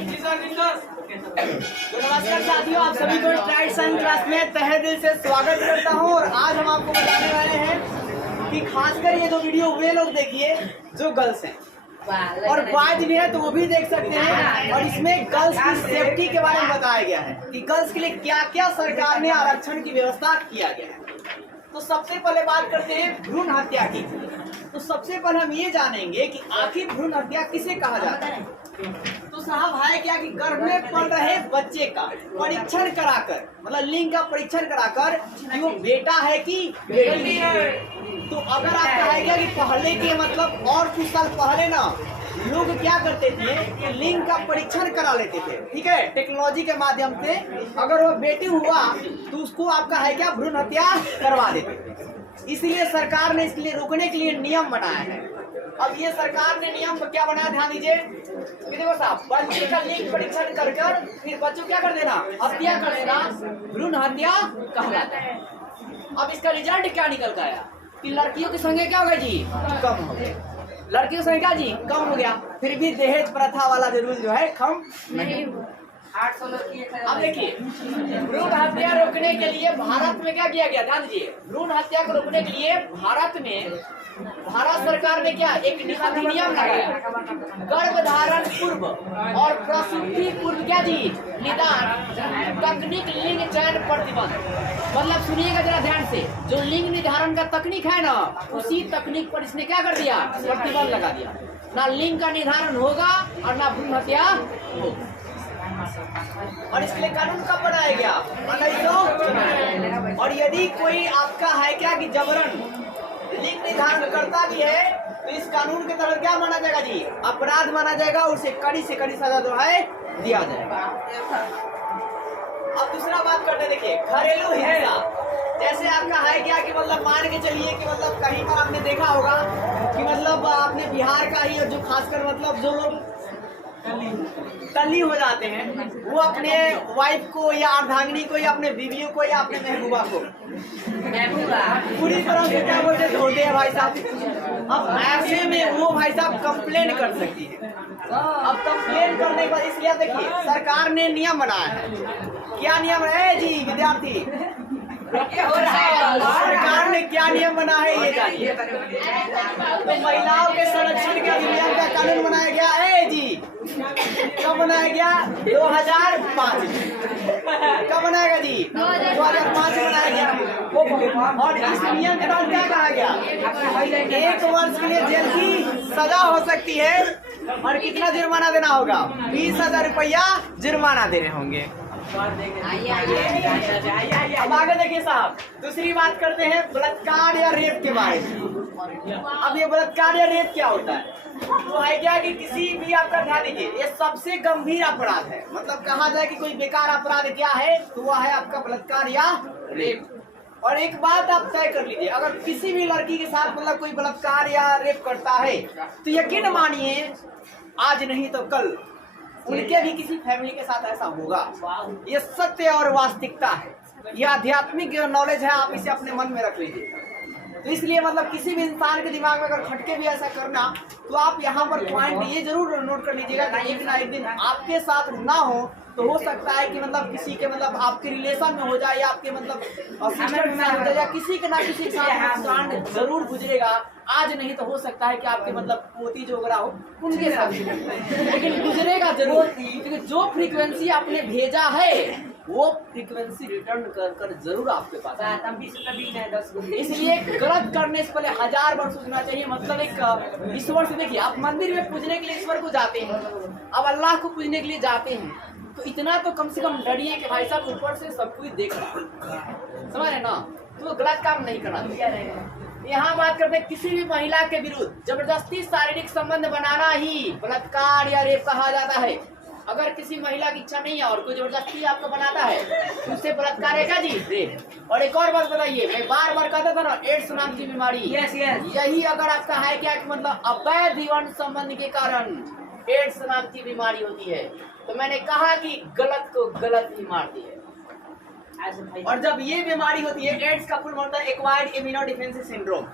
तो नमस्कार साथियों, आप सभी को ट्राइड सन क्लास में तहे दिल से स्वागत करता हूं। और आज हम आपको बताने वाले हैं कि खासकर ये दो वीडियो वे लोग देखिए जो गर्ल्स हैं और बॉयज भी है तो वो भी देख सकते हैं। और इसमें गर्ल्स की सेफ्टी के बारे में बताया गया है कि गर्ल्स के लिए क्या क्या सरकार ने आरक्षण की व्यवस्था किया गया है। तो सबसे पहले बात करते हैं भ्रूण हत्या की। तो सबसे पहले हम ये जानेंगे कि आखिर भ्रूण हत्या किसे कहा जाता है। तो साहब है क्या कि गर्भ में पल रहे बच्चे का परीक्षण कराकर, मतलब लिंग का परीक्षण कराकर कि वो बेटा है कि बेटी है। तो अगर आपका है क्या कि पहले के मतलब और कुछ साल पहले ना लोग क्या करते थे कि लिंग का परीक्षण करा लेते थे, ठीक है, टेक्नोलॉजी के माध्यम से। अगर वो बेटी हुआ तो उसको आपका है क्या भ्रूण हत्या करवा देते थे। इसलिए सरकार ने इसके लिए रोकने के लिए नियम बनाया है। अब ये सरकार ने नियम क्या बनाया, ध्यान दीजिए। देखो साहब, बच्चे का लिंग परीक्षण कर फिर बच्चों क्या कर देना, हत्या कर देना, भ्रूण हत्या कहलाता है। अब इसका रिजल्ट क्या निकल का आया कि लड़कियों की संख्या क्या हो गई जी, कम हो गई। लड़कियों की संख्या जी कम हो गया, फिर भी दहेज प्रथा वाला जरूर जो है कम नहीं। अब देखिए, भ्रूण हत्या रोकने के लिए भारत में क्या किया गया, ध्यान दीजिए। भ्रूण हत्या को रोकने के लिए भारत सरकार ने क्या एक अधिनियम लगाया, गर्भधारण पूर्व और प्रसूति पूर्व क्या जी निदान तकनीक लिंग चयन प्रतिबंध। मतलब सुनिएगा जरा ध्यान से, जो लिंग निर्धारण का तकनीक है ना, उसी तकनीक पर इसने क्या कर दिया, प्रतिबंध लगा दिया। ना लिंग का निर्धारण होगा और ना भ्रूण हत्या होगा। और इसके लिए कानून कब बनाया गया, 1994। और यदि कोई आपका है क्या कि जबरन लिंग निर्धारण करता भी है तो इस कानून के तहत क्या माना जाएगा जी, अपराध माना जाएगा। उसे कड़ी से कड़ी सजा जो है दिया जाएगा। अब दूसरा बात करते देखिए, घरेलू हिंसा। जैसे आपका है क्या कि मतलब मान के चलिए कि मतलब कहीं पर आपने देखा होगा कि मतलब आपने बिहार का ही जो खासकर मतलब जो लोग तल्ली हो जाते हैं वो अपने वाइफ को या अर्धांगिनी को या अपने बीवियों को या अपने महबूबा को पूरी तरह से क्या बोलते धोते हैं भाई साहब। अब ऐसे में वो भाई साहब कंप्लेन कर सकती है। अब कंप्लेन करने के बाद इसलिए देखिए सरकार ने नियम बनाया है। क्या नियम है जी विद्यार्थी, सरकार ने क्या नियम बना है ये जानिए। तो महिलाओं के संरक्षण के अधिनियम का कानून बनाया गया है जी, कब बनाया गया, 2005। कब बनाएगा जी, 2005 में बनाया गया। और इस नियम के तहत क्या कहा गया, 1 वर्ष के लिए जेल की सजा हो सकती है और कितना जुर्माना देना होगा, 20,000 रुपया जुर्माना देने होंगे। अब आगे देखिए साहब, दूसरी बात करते हैं बलात्कार या रेप के बारे में। अब ये बलात्कार या रेप क्या होता है, तो है क्या कि किसी भी आपका ध्यान दीजिए, ये सबसे गंभीर अपराध है। मतलब कहा जाए कि कोई बेकार अपराध क्या है तो वह है आपका बलात्कार या रेप। और एक बात आप तय कर लीजिए, अगर किसी भी लड़की के साथ मतलब कोई बलात्कार या रेप करता है तो यकीन मानिए आज नहीं तो कल उनके भी किसी फैमिली के साथ ऐसा होगा। ये सत्य और वास्तविकता है, ये आध्यात्मिक नॉलेज है, आप इसे अपने मन में रख लीजिए। तो इसलिए मतलब किसी भी इंसान के दिमाग में अगर खटके भी ऐसा करना तो आप यहाँ पर पॉइंट ये जरूर नोट कर लीजिएगा कि एक ना एक दिन आपके साथ ना हो तो हो सकता है कि मतलब किसी के मतलब आपके रिलेशन में हो जाए या आपके मतलब सिस्टर में हो जाए या किसी के ना किसी के साथ कांड जरूर गुजरेगा। आज नहीं तो हो सकता है कि आपके मतलब पोती जो वगैरह हो उनके साथ, लेकिन गुजरेगा जरूर, क्योंकि जो फ्रीक्वेंसी आपने भेजा है वो फ्रीक्वेंसी रिटर्न कर जरूर आपके पास है। इसलिए गलत करने से पहले 1000 बार सोचना चाहिए। मतलब एक ईश्वर से देखिए, आप मंदिर में पूजने के लिए ईश्वर को जाते हैं, अब अल्लाह को पूजने के लिए जाते हैं तो इतना तो कम से कम डरिए कि भाई साहब ऊपर से सब कुछ देख रहा है, समझ रहे ना, तो गलत काम नहीं करना चाहिए। यहाँ बात करते हैं किसी भी महिला के विरुद्ध जबरदस्ती शारीरिक संबंध बनाना ही बलात्कार या रेप कहा जाता है। अगर किसी महिला की इच्छा नहीं है और कोई जबरदस्ती आपको बनाता है तो उससे बलात्कार है क्या जी, रेप। और एक और बात बताइए, मैं बार बार कहता था ना, एड्स नाम की बीमारी, यही अगर आपका है क्या कि मतलब अवैध यौन संबंध के कारण एड्स नाम की बीमारी होती है। तो मैंने कहा कि गलत को गलत ही मारती है। और जब ये बीमारी होती है, एड्स का फुल होता है एक्वायर्ड इम्यूनो डिफेंसिव सिंड्रोम।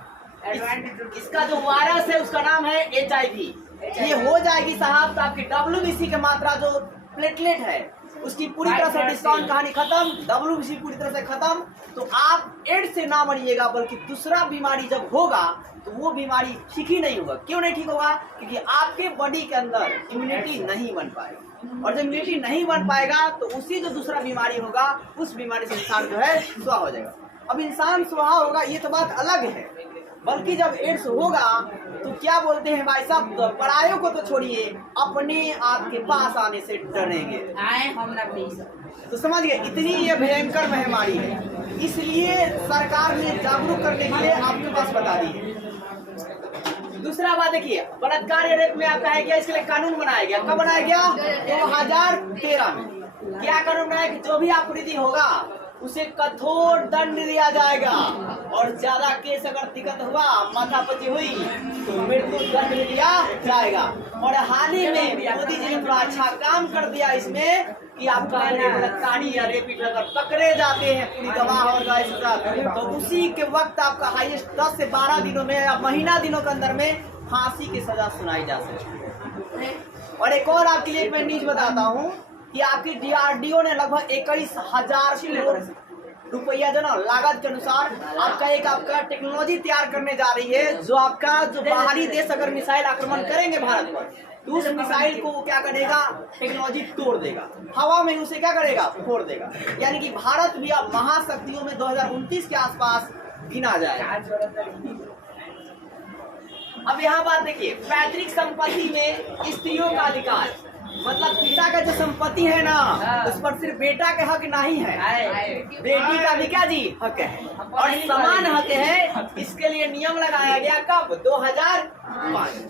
इसका जो वायरस है उसका नाम है HIV। ये हो जाएगी साहब तो आपकी WBC की मात्रा जो प्लेटलेट है उसकी पूरी तरह से डिस्काउंट कहानी खत्म, WBC पूरी तरह से खत्म। तो आप एड्स से ना मरिएगा, बल्कि दूसरा बीमारी जब होगा तो वो बीमारी ठीक ही नहीं होगा। क्यों नहीं ठीक होगा? क्योंकि आपके बॉडी के अंदर इम्यूनिटी नहीं बन पाएगी, और जब इम्यूनिटी नहीं बन पाएगा तो उसी जो दूसरा बीमारी होगा उस बीमारी से इंसान जो है स्वाहा हो जाएगा। अब इंसान स्वाहा होगा ये तो बात अलग है, बल्कि जब एड्स होगा तो क्या बोलते हैं भाई साहब, तो परायों को तो छोड़िए, अपने आपके पास आने से डरेंगे। तो समझिए इतनी ये भयंकर महामारी है, इसलिए सरकार ने जागरूक करने के लिए आपके पास बता दी है। दूसरा बात देखिए, बलात्कार या रेप में आपका है क्या, इसके लिए कानून बनाया गया। कब बनाया गया? 2013 में। क्या कानून बनाया कि जो भी अपराधी होगा उसे कठोर दंड दिया जाएगा, और ज्यादा केस अगर दिक्कत हुआ, माथापच्ची हुई तो मृत्यु दंड दिया जाएगा। और हाल ही में मोदी जी ने थोड़ा अच्छा काम कर दिया इसमें कि आपका बलात्कारी या रेपिस्ट अगर पकड़े जाते हैं पूरी गवाह और तो उसी के वक्त आपका हाईएस्ट 10 से 12 दिनों में या महीना दिनों के अंदर में फांसी की सजा सुनाई जा सकती है। और एक और आपके लिए मैं न्यूज बताता हूँ कि आपकी DRDO ने लगभग 21,000 करोड़ रुपया जो ना लागत के अनुसार आपका टेक्नोलॉजी तैयार करने जा रही है, जो आपका जो बाहरी देश अगर मिसाइल आक्रमण करेंगे भारत पर तो उस मिसाइल को वो क्या करेगा, टेक्नोलॉजी तोड़ देगा, हवा में उसे क्या करेगा, फोड़ देगा। यानी कि भारत भी अब महाशक्तियों में 2029 के आसपास गिना जाएगा। अब यहाँ बात देखिए, पैतृक संपत्ति में स्त्रियों का अधिकार, मतलब पिता का जो संपत्ति है ना उस पर सिर्फ बेटा के हक नहीं है, बेटी का भी क्या जी हक है, और समान हक है। इसके लिए नियम लगाया गया कब? 2005।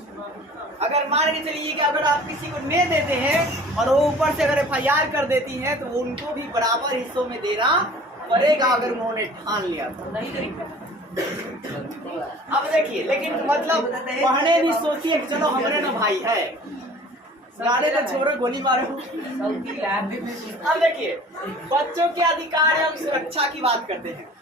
अगर मान के चलिए कि अगर आप किसी को दे देते हैं और वो ऊपर से अगर FIR कर देती है तो उनको भी बराबर हिस्सों में देना पड़ेगा, अगर उन्होंने ठान लिया तो। अब देखिए, लेकिन मतलब पढ़ने भी सोचिए कि चलो हमारे ना भाई है, सारे तो छोड़ो गोली मारो। अब देखिए, बच्चों के अधिकार एवं सुरक्षा की बात करते हैं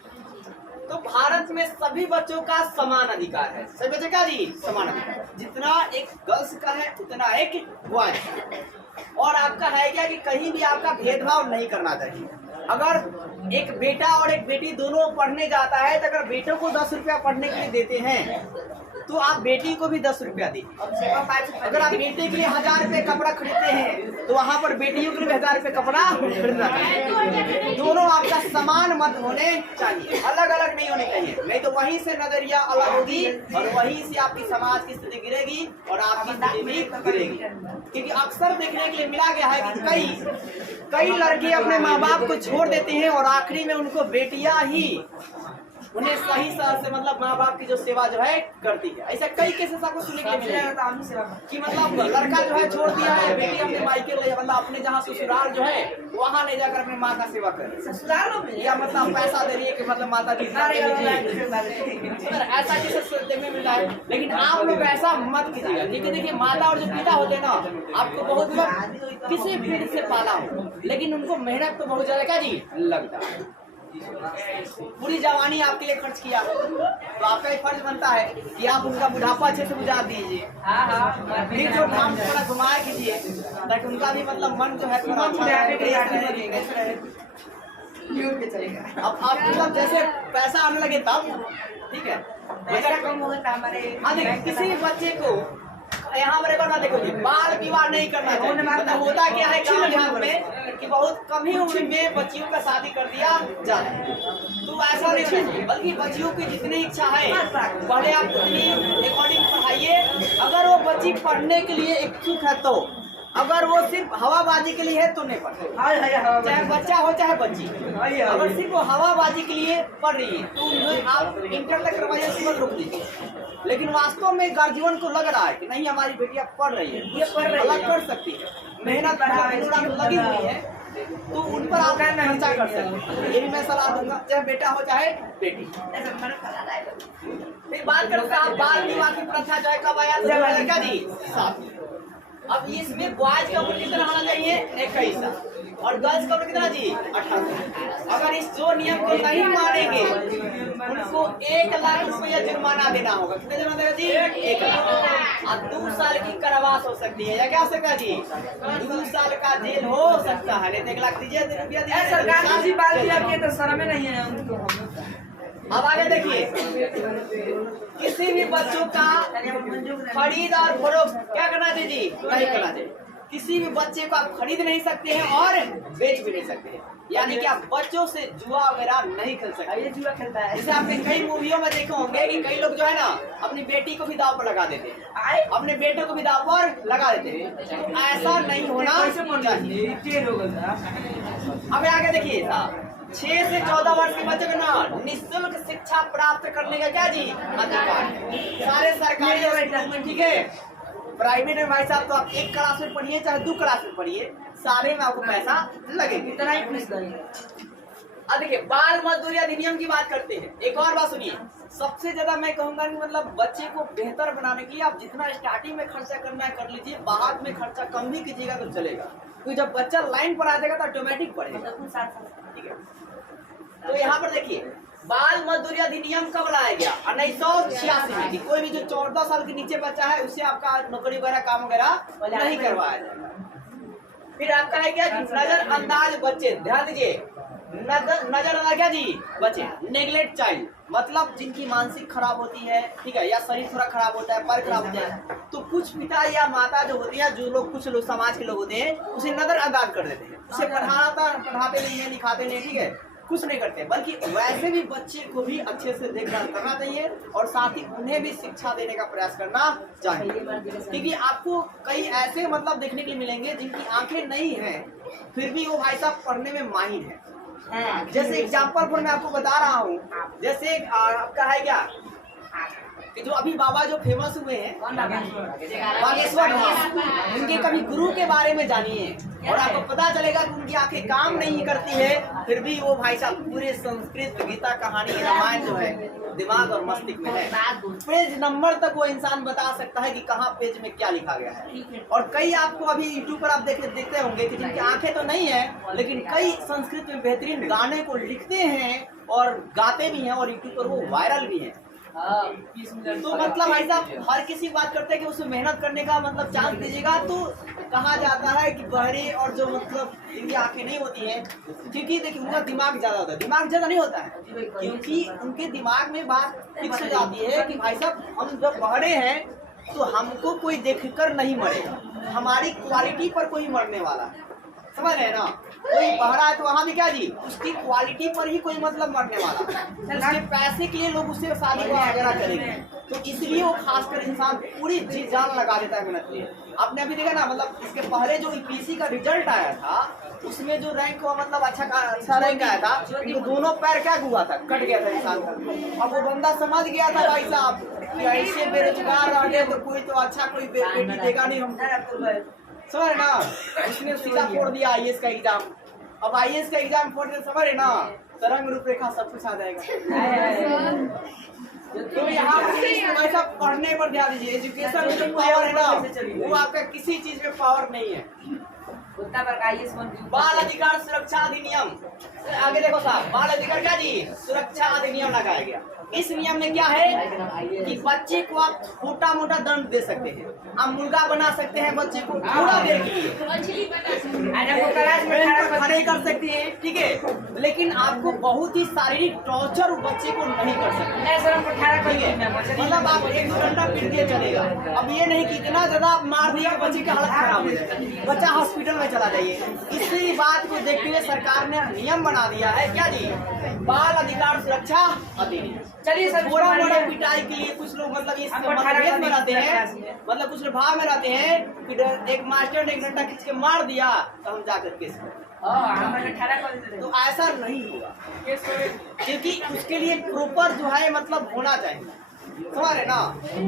तो भारत में सभी बच्चों का समान अधिकार है। सभी बच्चों का जी समान अधिकार, जितना एक गर्ल्स का है उतना एक बॉयज का। और आपका है क्या कि कहीं भी आपका भेदभाव नहीं करना चाहिए। अगर एक बेटा और एक बेटी दोनों पढ़ने जाता है तो अगर बेटों को 10 रुपया पढ़ने के लिए देते हैं तो आप बेटी को भी 10 रुपया दी। अगर आप बेटे के लिए 1000 रुपये कपड़ा खरीदते हैं तो वहाँ पर बेटियों के लिए 1000 रुपये कपड़ा खरीदना चाहिए। दोनों आपका समान मत होने चाहिए, अलग अलग नहीं होने चाहिए, नहीं तो वहीं से नजरिया अलग होगी और वहीं से आपकी समाज की स्थिति गिरेगी और आपकी स्थिति भी गिरेगी। क्योंकि अक्सर देखने के लिए मिला गया है कि कई लड़के अपने माँ बाप को छोड़ देते हैं और आखिरी में उनको बेटियां ही उन्हें सही से मतलब माँ बाप की जो सेवा जो है करती है। ऐसा कई केसेस आपको सुनने के लिए मिलेगा कि मतलब लड़का जो है छोड़ दिया है, बेटी अपने मायके ले मतलब अपने जहाँ ससुराल जो है वहाँ ले जाकर अपने माँ का सेवा कर ससुरालों में, या मतलब पैसा दे रही है कि मतलब माता जी ऐसा केसेस सुनने में मिला है। लेकिन आप लोग ऐसा मत कीजिएगा, क्योंकि देखिए माता और जो पिता होते हैं ना आपको बहुत किसी फील्ड से पाला हो, लेकिन उनको मेहनत तो बहुत ज्यादा क्या जी लगता है। पूरी जवानी आपके लिए खर्च किया तो आपका एक फर्ज बनता है कि आप उनका बुढ़ापा अच्छे से गुजार दीजिए। फिर जो काम थोड़ा घुमाया कीजिए ताकि उनका भी मतलब मन जो है थोड़ा चलेगा। अब आप मतलब जैसे पैसा आने लगे तब ठीक है, पैसा कम होगा हमारे। हाँ देखिए, किसी भी बच्चे को यहाँ पर एक बार देखो जी, बाल विवाह नहीं करना चाहिए। मतलब होता क्या है गाँव में कि बहुत कम ही उम्र में बच्चियों का शादी कर दिया जाता है, तो ऐसा नहीं चाहिए, बल्कि बच्चियों की जितनी इच्छा है पहले आप उतनी अकॉर्डिंग पढ़ाइए। अगर वो बच्ची पढ़ने के लिए इच्छुक है तो, अगर वो सिर्फ हवाबाजी के लिए है तो नहीं पढ़े, चाहे बच्चा हो चाहे बच्ची। अगर सिर्फ वो हवाबाजी के लिए पढ़ रही है तो आप इंटर तक करवाइए, उसके बाद रोक दीजिए। लेकिन वास्तव में गार्जियन को लग रहा है कि नहीं हमारी बेटियां पढ़ रही है, ये पढ़ रही अलग कर सकती है, मेहनत लगी हुई है, तो उन पर आप खर्चा कर सकते हैं। ये भी मैं सलाह दूंगा, चाहे बेटा हो चाहे बेटी। फिर बात करता हूँ बाल विवाह की प्रथा जो है कब आया क्या जी? 7। अब इसमें बॉयज का उम्र कितना होना चाहिए? 21 साल और गर्ल्स का कितना जी 18। अगर इस जो नियम को नहीं मानेंगे उनको 1 लाख रुपया जुर्माना देना होगा। कितना जुर्माना देगा जी 1 लाख और 2 साल की कारावास हो सकती है या क्या हो सकता है जी 2 साल का जेल हो सकता है। नहीं तो 1 लाख दीजिए रुपया दीजिए सरकार जी बात किया कि तो शर्म नहीं है उनको। अब आगे देखिए किसी भी बच्चों का खरीद और फरोख्त क्या करना चाहिए जी नहीं करना चाहिए। किसी भी बच्चे को आप खरीद नहीं सकते हैं और बेच भी नहीं सकते हैं। यानी कि आप बच्चों से जुआ वगैरह नहीं खेल सकते। ये जुआ खेलता है जैसे आपने कई मूवियों में देखे होंगे कि कई लोग जो है ना अपनी बेटी को भी दाव पर लगा देते हैं, अपने बेटे को भी दाव पर लगा देते हैं। तो ऐसा नहीं होना चाहिए। अब आगे देखिए साहब 6 से 14 वर्ष के बच्चे को ना निःशुल्क शिक्षा प्राप्त करने का क्या जी अधिकार है। सारे सरकारी स्कूलों में ठीक है, प्राइवेट में भाई साहब तो आप 1 क्लास में पढ़िए चाहे 2 क्लास में पढ़िए सारे में आपको पैसा लगेगा इतना ही फीस लगेगा। अब देखिए बाल मजदूरी अधिनियम की बात करते हैं। एक और बात सुनिए, सबसे ज्यादा मैं कहूंगा कि मतलब बच्चे को बेहतर बनाने के लिए आप जितना स्टार्टिंग में खर्चा करना है कर लीजिए, बाद में खर्चा कम भी कीजिएगा तो चलेगा। क्योंकि जब बच्चा लाइन पर आ जाएगा तो ऑटोमेटिक पढ़ेगा। ठीक है, तो यहाँ पर देखिए बाल मजदूरी अधिनियम कब लाया गया 1986 में। कोई भी जो 14 साल के नीचे बच्चा है उससे आपका नौकरी वगैरह काम वगैरह नहीं करवाया जाएगा। फिर आपका है क्या नजरअंदाज बच्चे, ध्यान दीजिए नजरअंदाज क्या जी बच्चे नेग्लेक्ट चाइल्ड मतलब जिनकी मानसिक खराब होती है ठीक है या शरीर थोड़ा खराब होता है पर खराब होता है तो कुछ पिता या माता जो होती है जो लोग कुछ लोग समाज के लोग होते हैं उसे नजरअंदाज कर देते हैं। उसे पढ़ाते नहीं है लिखाते नहीं ठीक है कुछ नहीं करते, बल्कि वैसे भी बच्चे को भी अच्छे से देखभाल करना चाहिए और साथ ही उन्हें भी शिक्षा देने का प्रयास करना चाहिए। क्योंकि आपको कई ऐसे मतलब देखने के लिए मिलेंगे जिनकी आंखें नहीं हैं फिर भी वो भाई साहब पढ़ने में माहिर है। जैसे एग्जाम्पल पर मैं आपको बता रहा हूँ, जैसे आपका है क्या कि जो अभी बाबा जो फेमस हुए हैं बागेश्वर धाम, उनके कभी गुरु के बारे में जानिए और आपको पता चलेगा कि उनकी आंखें काम नहीं करती है फिर भी वो भाई साहब पूरे संस्कृत गीता कहानी रामायण जो है दिमाग और मस्तिष्क में है। पेज नंबर तक वो इंसान बता सकता है कि कहाँ पेज में क्या लिखा गया है। और कई आपको अभी यूट्यूब पर आप देखते होंगे कि जिनकी आंखें तो नहीं है लेकिन कई संस्कृत में बेहतरीन गाने को लिखते हैं और गाते भी हैं और यूट्यूब पर वो वायरल भी है। तो मतलब भाई साहब हर किसी बात करते हैं कि उसे मेहनत करने का मतलब चांस दीजिएगा। तो कहा जाता है कि बहरे और जो मतलब जिनकी आंखें नहीं होती हैं क्योंकि देखिए उनका दिमाग ज्यादा होता है, दिमाग ज्यादा नहीं होता है क्योंकि उनके दिमाग में बात फिक्स हो जाती है कि भाई साहब हम जब बहरे हैं तो हमको कोई देखकर नहीं मरेगा, हमारी क्वालिटी पर कोई मरने वाला है। समझ रहे हैं ना, कोई बहरा है तो वहाँ भी क्या जी उसकी क्वालिटी पर ही कोई मतलब मरने वाला है। उसके पैसे के लिए लोग उससे शादी वगैरह करेंगे तो इसलिए वो खासकर इंसान पूरी जी जान लगा देता है मेहनत के लिए। आपने अभी देखा ना मतलब इसके पहले जो ईपीसी का रिजल्ट आया था उसमें जो रैंक हुआ मतलब अच्छा रैंक आया था तो दोनों पैर क्या हुआ था कट गया था इंसान का। अब वो बंदा समझ गया था भाई साहब कि ऐसे बेरोजगार रह गए तो कोई तो अच्छा कोई बेटी देगा नहीं हमको। समझ ना, उसने सीधा फोड़ दिया आईएएस का एग्जाम। अब आईएएस का एग्जाम फोड़ दिया समझ ना तरंग रूपरेखा सब कुछ आ जाएगा। तो यहाँ ऐसा पढ़ने पर ध्यान दीजिए, एजुकेशन में जो पावर है ना वो आपका किसी चीज में पावर नहीं है। बाल अधिकार सुरक्षा अधिनियम आगे देखो साहब, बाल अधिकार क्या जी सुरक्षा अधिनियम लगाया गया। इस नियम में क्या है कि बच्चे को आप छोटा मोटा दंड दे सकते हैं, आप मुर्गा बना सकते हैं बच्चे को थोड़ा देर के लिए खड़े कर सकते हैं ठीक है, लेकिन आपको बहुत ही शारीरिक टॉर्चर बच्चे को नहीं कर सकते ठीक है। मतलब आप 1-2 घंटा पीट के चलेगा। अब ये नहीं कि इतना ज्यादा आप मार दिया बच्चे की हालत खराब हो जाए, बच्चा हॉस्पिटल में चला जाइए। इसी बात को देखते हुए सरकार ने नियम बना दिया है क्या जी बाल अधिकार सुरक्षा अधिनियम। चलिए सर थोड़ा मोड़ा पिटाई के लिए कुछ लोग मतलब इस मतभेद में रहते हैं, मतलब कुछ लोग भाव में रहते हैं कि एक मास्टर ने 1 घंटा खींच के मार दिया तो हम जाकर केस करें, तो ऐसा नहीं होगा क्योंकि उसके लिए प्रॉपर जो है मतलब होना चाहिए। समझ रहे ना।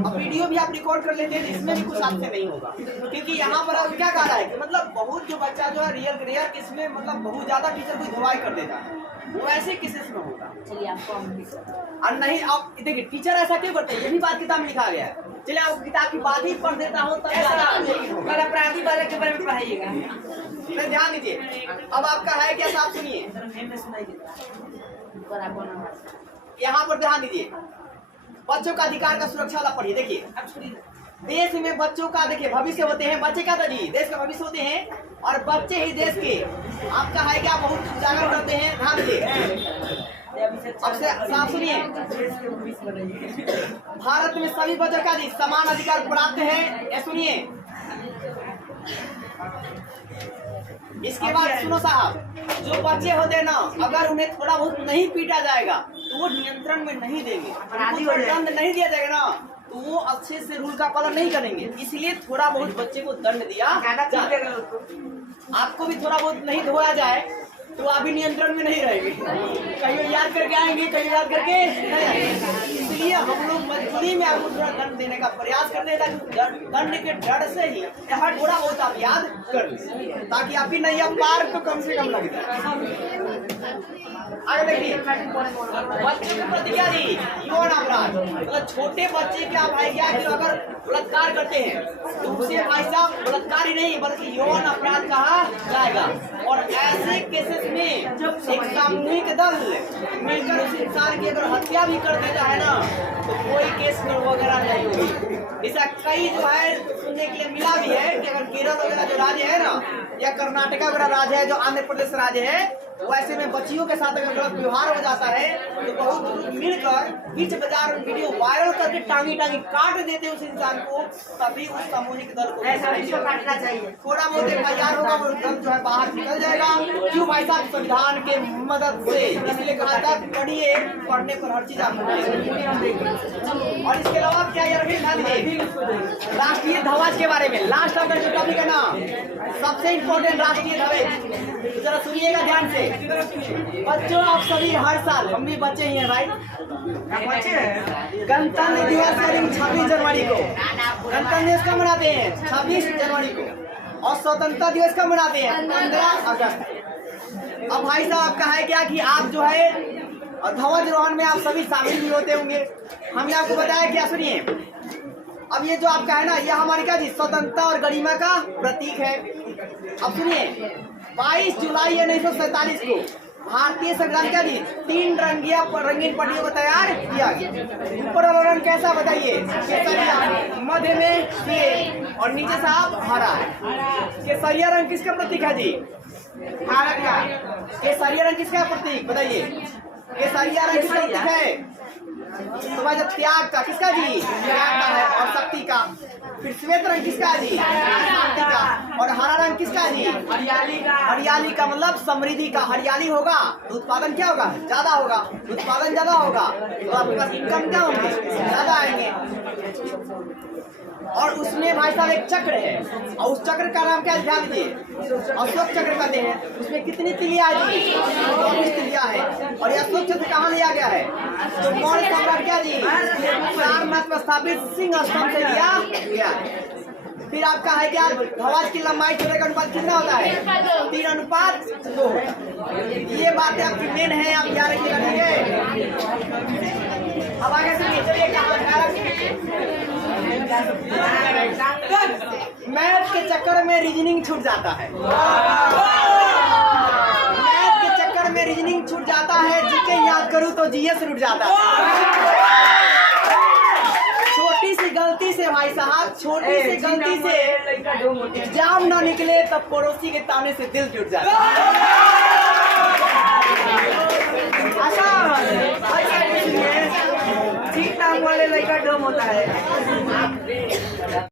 अब वीडियो भी आप रिकॉर्ड कर लेते हैं तो इसमें भी कुछ आपसे नहीं होगा, क्योंकि यहाँ पर अब क्या कह रहा है कि मतलब बहुत जो बच्चा जो है रियल केस में मतलब बहुत ज्यादा टीचर को धुलाई कर देता है, वो ऐसे केसेस में होगा। चलिए आपको और नहीं आप देखिए टीचर ऐसा क्यों करते हैं, ये भी बात किताब में लिखा गया है। चलिए आप किताब की बात ही पढ़ देता हूँ तब पर अपराधी वाले के बारे में पढ़ाइएगा। नहीं, ध्यान दीजिए। अब आपका है क्या साहब, सुनिए यहाँ पर ध्यान दीजिए। बच्चों का अधिकार का सुरक्षा वाला पढ़िए। देखिए देश में बच्चों का देखिए भविष्य होते हैं, बच्चे क्या था जी, देश का भविष्य होते हैं, और बच्चे ही देश के आपका है क्या बहुत उजागर करते हैं। ध्यान दीजिए। अब से साफ सुनिए, भारत में सभी बच्चों का जी समान अधिकार प्राप्त है। ये सुनिए, इसके बाद सुनो साहब, जो बच्चे होते हैं ना, अगर उन्हें थोड़ा बहुत नहीं पीटा जाएगा तो वो नियंत्रण में नहीं देंगे, दंड नहीं दिया जाएगा ना तो वो अच्छे से रूल का पालन नहीं करेंगे। इसलिए थोड़ा बहुत बच्चे को दंड दिया जाए। आपको भी थोड़ा बहुत नहीं धोया जाए तो आप भी नियंत्रण में नहीं रहेंगे, कहीं याद करके आएंगे, कहीं याद करके नहीं आएंगे। इसलिए हम लोग मजबूरी में आपको थोड़ा दंड देने का प्रयास करते हैं, ताकि दंड के डर से ही थोड़ा बहुत आप याद कर लें, ताकि आप ही नहीं, आप पार तो कम से कम लग जाए। आगे देखिए, बच्चों के प्रति क्या दी यौन अपराध, मतलब छोटे बच्चे क्या भाई क्या कि अगर बलात्कार करते हैं तो उसे भाई साहब बलात्कार ही नहीं बल्कि यौन अपराध कहा जाएगा। और ऐसे केसेस में एक सामूहिक दल मिलकर उस इंसान की अगर हत्या भी कर देता है ना तो कोई केस वगैरह नहीं होगी। ऐसा कई जो है सुनने के लिए मिला भी है कि अगर केरल वगैरह जो राज्य है ना, या कर्नाटका वगैरह राज्य है, जो आंध्र प्रदेश राज्य है, वैसे में बच्चियों के साथ अगर गलत व्यवहार हो जाता है तो बहुत लोग मिलकर बीच बाजार में वीडियो वायरल करके टांगी काट देते उस इंसान को, तभी उस सामूहिक दल को ऐसा काटना चाहिए। थोड़ा बहुत तैयार होगा वो दल जो है बाहर निकल जाएगा। क्यों भाई साहब, संविधान के मदद से, इसलिए कहा था पढ़िए, पढ़ने पर हर चीज आपको। और इसके अलावा क्या राष्ट्रीय ध्वज के बारे में लास्ट आपका जो टॉपिक है ना, सबसे इम्पोर्टेंट राष्ट्रीय ध्वज, जरा सुनिएगा ध्यान से। बच्चों आप सभी हर साल, हम भी बच्चे ही हैं भाई, गणतंत्र दिवस 26 जनवरी को गणतंत्र दिवस कब मनाते हैं, 26 जनवरी को, और स्वतंत्रता दिवस कब मनाते हैं, 15 अगस्त। अब भाई साहब आपका है क्या कि आप जो है ध्वजारोहण में आप सभी शामिल भी होते होंगे। हमने आपको बताया क्या, सुनिए, अब ये जो आपका है ना, ये हमारी क्या जी स्वतंत्रता और गरिमा का प्रतीक है। अब सुनिए, 22 जुलाई 1947 को भारतीय संविधान क्या जी 3 रंगीन पट्टियों को तैयार किया गया। ऊपर वाला रंग कैसा बताइए, केसरिया, मध्य में सफेद और नीचे साहब हरा। केसरिया रंग किसका प्रतीक है जी, भारत का। केसरिया रंग किसका प्रतीक बताइए, केसरिया रंग किसका प्रतीक है, तो भाई जब त्याग का, किसका जी, त्याग का है और शक्ति का। फिर श्वेत रंग किसका जी, शांति का। और हरा रंग किसका जी, हरियाली का। हरियाली का मतलब समृद्धि का। हरियाली होगा तो उत्पादन क्या होगा, ज्यादा होगा। उत्पादन ज्यादा होगा तो आपके पास इनकम क्या होंगे, ज्यादा आएंगे। और उसमें भाई साहब एक चक्र है, और उस चक्र का नाम क्या है, ध्यान दीजिए, अशोक चक्र कहते हैं। उसमें कितनी तिलियां जी, 24 तिलियां है। और यह अशोक चक्र कहाँ लिया गया है, तो मौर्य सम्राट क्या जी सारनाथ में स्थापित सिंह स्तंभ से लिया गया। फिर आपका है क्या, ध्वज की लंबाई चौड़ाई का अनुपात कितना होता है, 3:2। ये बातें आपकी मेन है, आप याद रखिएगा, ठीक है। अब आगे सुनिए, चलिए मैथ के चक्कर में रीजनिंग छूट जाता है, मैथ के चक्कर में रीजनिंग छूट जाता है, जीके याद करूं तो जीएस रुट जाता है। छोटी सी गलती से भाई साहब, छोटी सी गलती से एग्जाम ना निकले तब पड़ोसी के ताने से दिल टूट जाता है। ठीक नाम वाले लड़का डोम होता है।